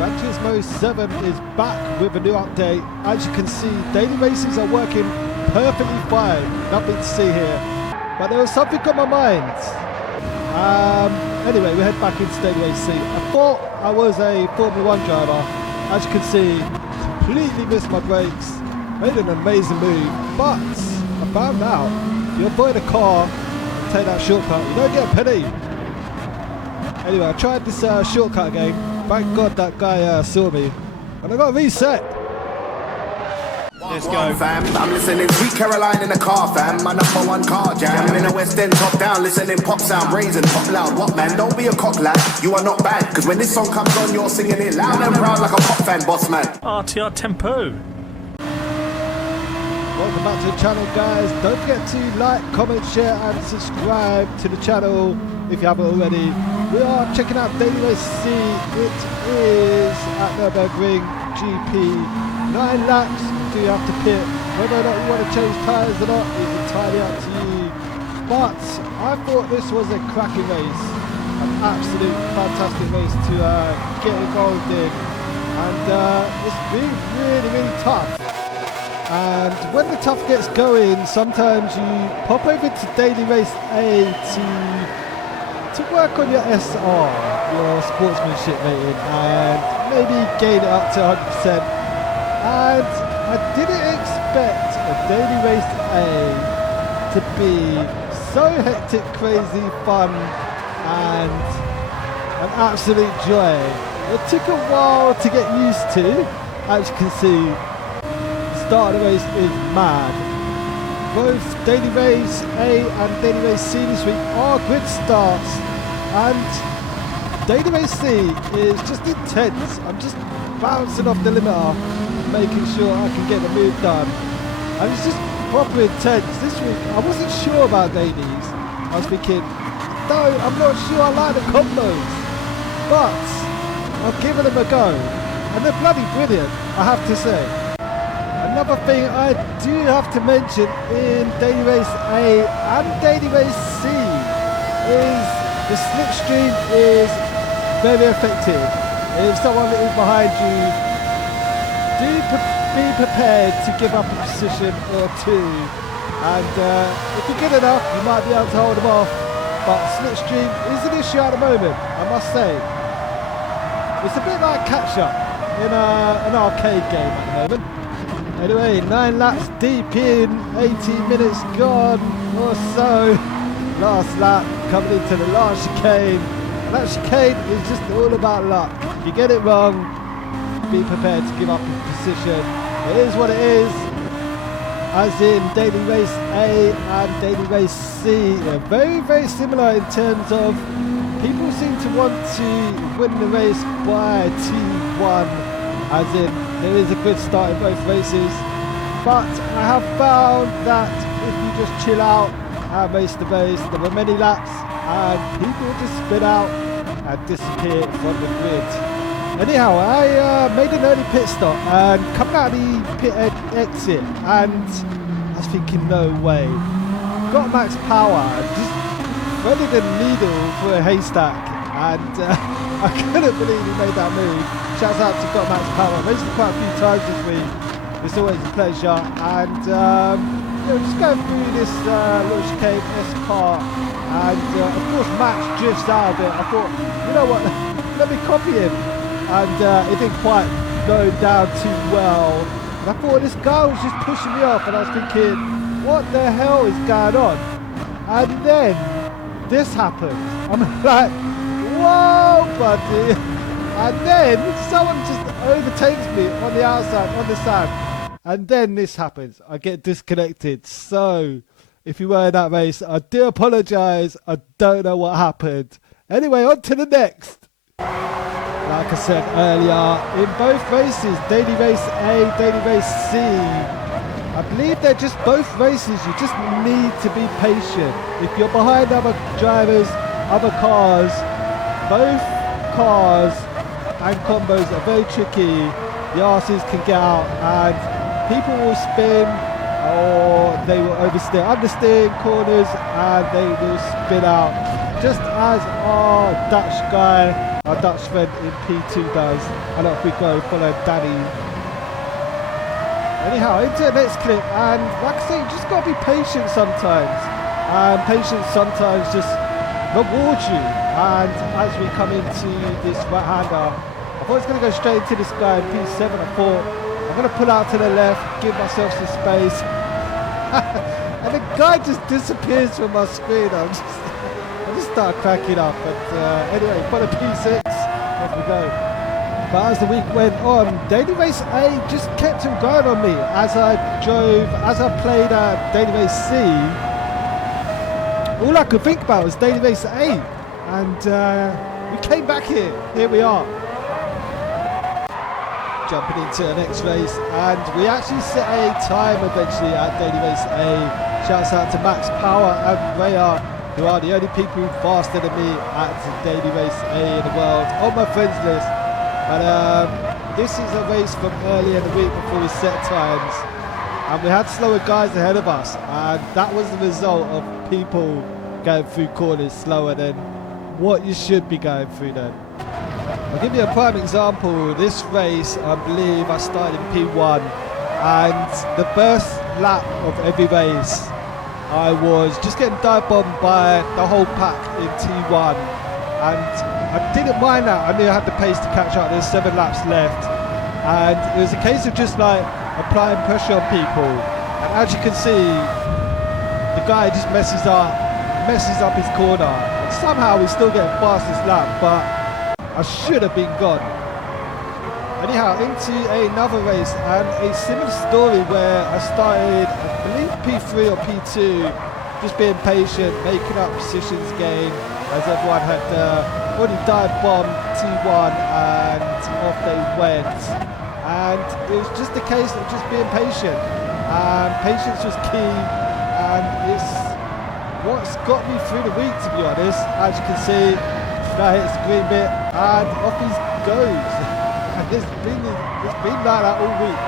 Gran Turismo 7 is back with a new update. As you can see, daily races are working perfectly fine. Nothing to see here. But there was something on my mind. Anyway, we head back into daily race C. I thought I was a Formula 1 driver. As you can see, completely missed my brakes. Made an amazing move. But I found out, you avoid a car and take that shortcut, you don't get a penny. Anyway, I tried this shortcut game. Thank God that guy saw me. And I got reset. Let's go, fam. I'm listening Sweet Caroline in the car, fam. My number one car jam. In the West End, top down, listening pop sound, brazen, pop loud. What, man? Don't be a cock lad. You are not bad. Cause when this song comes on, you're singing it loud and proud like a pop fan, boss man. RTR Tempo. Welcome back to the channel, guys. Don't forget to like, comment, share and subscribe to the channel if you haven't already. We are checking out Daily Race C. It is at Nürburgring GP. 9 laps, do you have to pit? Whether or not you want to change tyres or not is entirely up to you. But I thought this was a cracking race. An absolute fantastic race to get involved in. And it's been really, really tough. And when the tough gets going, sometimes you pop over to Daily Race A to work on your SR, your sportsmanship rating, and maybe gain it up to 100%. And I didn't expect a Daily Race A to be so hectic, crazy, fun, and an absolute joy. It took a while to get used to. As you can see, the start of the race is mad. Both Daily Race A and Daily Race C this week are good starts, and Daily Race C is just intense. I'm just bouncing off the limiter, making sure I can get the move done, and it's just proper intense. This week I wasn't sure about dailies. I was thinking, no, I'm not sure I like the combos, but I've given them a go, and they're bloody brilliant, I have to say. Another thing I do have to mention in Daily Race A and Daily Race C is the slipstream is very effective. If someone is behind you, be prepared to give up a position or two, and if you're good enough you might be able to hold them off, but slipstream is an issue at the moment, I must say. It's a bit like catch up in an arcade game at the moment. Anyway, 9 laps deep in, 18 minutes gone or so. Last lap, coming into the last chicane. And that chicane is just all about luck. If you get it wrong, be prepared to give up a position. It is what it is. As in Daily Race A and Daily Race C, they're very, very similar in terms of people seem to want to win the race by T1, as in there is a good start in both races. But I have found that if you just chill out and race the race, there were many laps and people just spin out and disappear from the grid. Anyhow, I made an early pit stop and coming out of the pit exit, and I was thinking, no way. Got max power, just threaded a needle for a haystack, and I couldn't believe he made that move. Shouts out to Got Max Power. Raced it quite a few times this week. It's always a pleasure, and just going through this little chicane S-part, and of course Max drifts out of it. I thought, you know what, let me copy him. And it didn't quite go down too well. And I thought this guy was just pushing me off, and I was thinking, what the hell is going on? And then this happened. I'm like, whoa, buddy. And then someone just overtakes me on the outside, on the sand. And then this happens. I get disconnected. So if you were in that race, I do apologise. I don't know what happened. Anyway, on to the next. Like I said earlier, in both races, Daily Race A, Daily Race C, I believe they're just both races. You just need to be patient. If you're behind other drivers, other cars, both cars and combos are very tricky. The arses can get out and people will spin, or they will oversteer, understeer in corners, and they will spin out. Just as our Dutch guy our Dutch friend in P2 does, and off we go, follow Danny. Anyhow, into the next clip, and like I say, you just gotta be patient sometimes, and patience sometimes just rewards you. And as we come into this right-hander, I thought I was gonna go straight into this guy in P7. I thought I'm gonna pull out to the left, give myself some space, and the guy just disappears from my screen. I just start cracking up. But anyway, for the P6, off we go. But as the week went on, Daily Race A just kept him going on me as I played Daily Race C. All I could think about was Daily Race A, and we came back here. Here we are, jumping into the next race, and we actually set a time eventually at Daily Race A. Shouts out to Max Power and Rhea, who are the only people faster than me at Daily Race A in the world on my friends list. But this is a race from earlier in the week before we set times, and we had slower guys ahead of us, and that was the result of people going through corners slower than what you should be going through then. I'll give you a prime example. This race, I believe I started in P1, and the first lap of every race I was just getting dive bombed by the whole pack in T1, and I didn't mind that. I knew I had the pace to catch up. There's 7 laps left, and it was a case of just like applying pressure on people. And as you can see, the guy just messes up his corner, and somehow we still get past this lap, but I should have been gone. Anyhow, into another race, and a similar story where I started, I believe P3 or P2, just being patient, making up positions gain, as everyone had already dive bombed T1, and off they went. And it was just a case of just being patient, and patience was key, and it's what's got me through the week, to be honest. As you can see, guy hits the green bit, and off he goes. And it's been like that all week.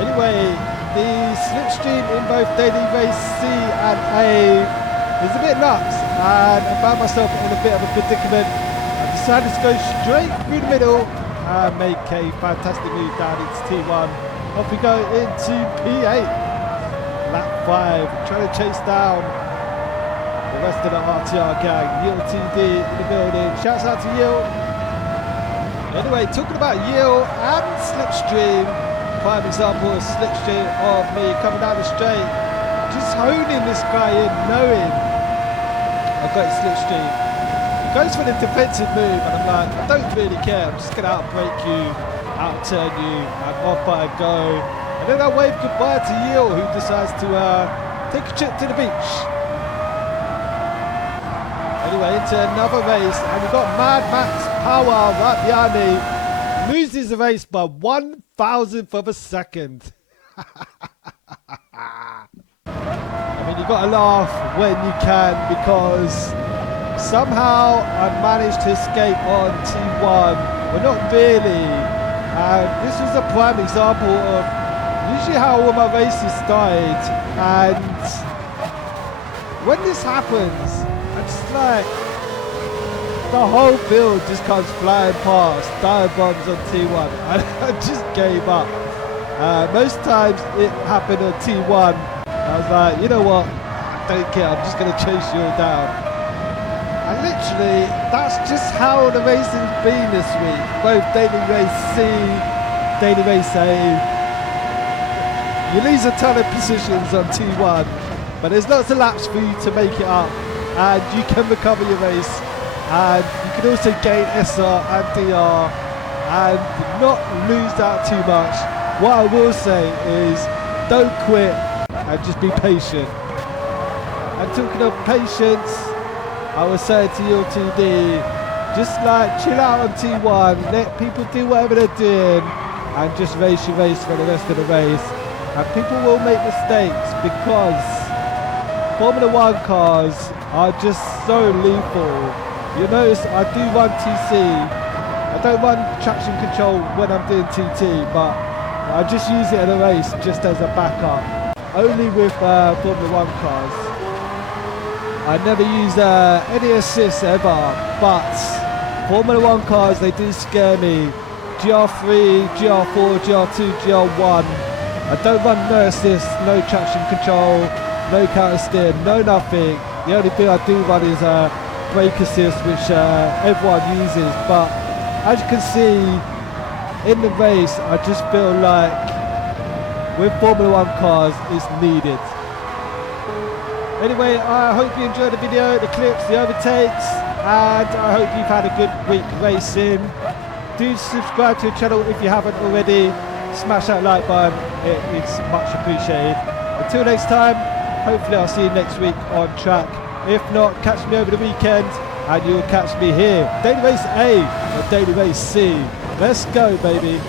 Anyway, the slipstream in both Daily Race C and A is a bit nuts, and I found myself in a bit of a predicament. I decided to go straight through the middle and make a fantastic move down into T1. Off we go into P8. Lap 5, trying to chase down the rest of the RTR gang. Yield TD in the building. Shouts out to Yield. Anyway, talking about Yield and slipstream, prime example of slipstream of me coming down the straight, just honing this guy in, knowing I've got his slipstream. He goes for the defensive move, and I'm like, I don't really care. I'm just going to outbrake you, outturn you, and off I go. And then I wave goodbye to Yield, who decides to take a trip to the beach. Anyway, into another race, and we've got Mad Max Power right behind me. Loses the race by 1,000th of a second. I mean, you got to laugh when you can, because somehow I managed to escape on T1, but not really. And this was a prime example of usually how all my races started, and when this happens, I'm just like, the whole field just comes flying past, dive bombs on T1, and I just gave up. Most times it happened on T1. I was like, you know what, I don't care, I'm just going to chase you all down. And literally, that's just how the racing's been this week. Both Daily Race C, Daily Race A. You lose a ton of positions on T1, but there's lots of laps for you to make it up, and you can recover your race, and you can also gain SR and DR and not lose out too much. What I will say is, don't quit and just be patient. And talking of patience, I was saying to you TD, just like chill out on T1, let people do whatever they're doing, and just race your race for the rest of the race. And people will make mistakes, because Formula 1 cars are just so lethal. You notice I do run TC. I don't run traction control when I'm doing TT, but I just use it in a race just as a backup. Only with Formula 1 cars. I never use any assist ever, but Formula 1 cars, they do scare me. GR3, GR4, GR2, GR1. I don't run no assist, no traction control, no counter steer, no nothing. The only thing I do run is brake assist, which everyone uses. But as you can see, in the race, I just feel like with Formula 1 cars, it's needed. Anyway, I hope you enjoyed the video, the clips, the overtakes, and I hope you've had a good week racing. Do subscribe to the channel if you haven't already. Smash that like button, it is much appreciated. Until next time, hopefully I'll see you next week on track. If not, catch me over the weekend and you'll catch me here. Daily Race A or Daily Race C. Let's go, baby.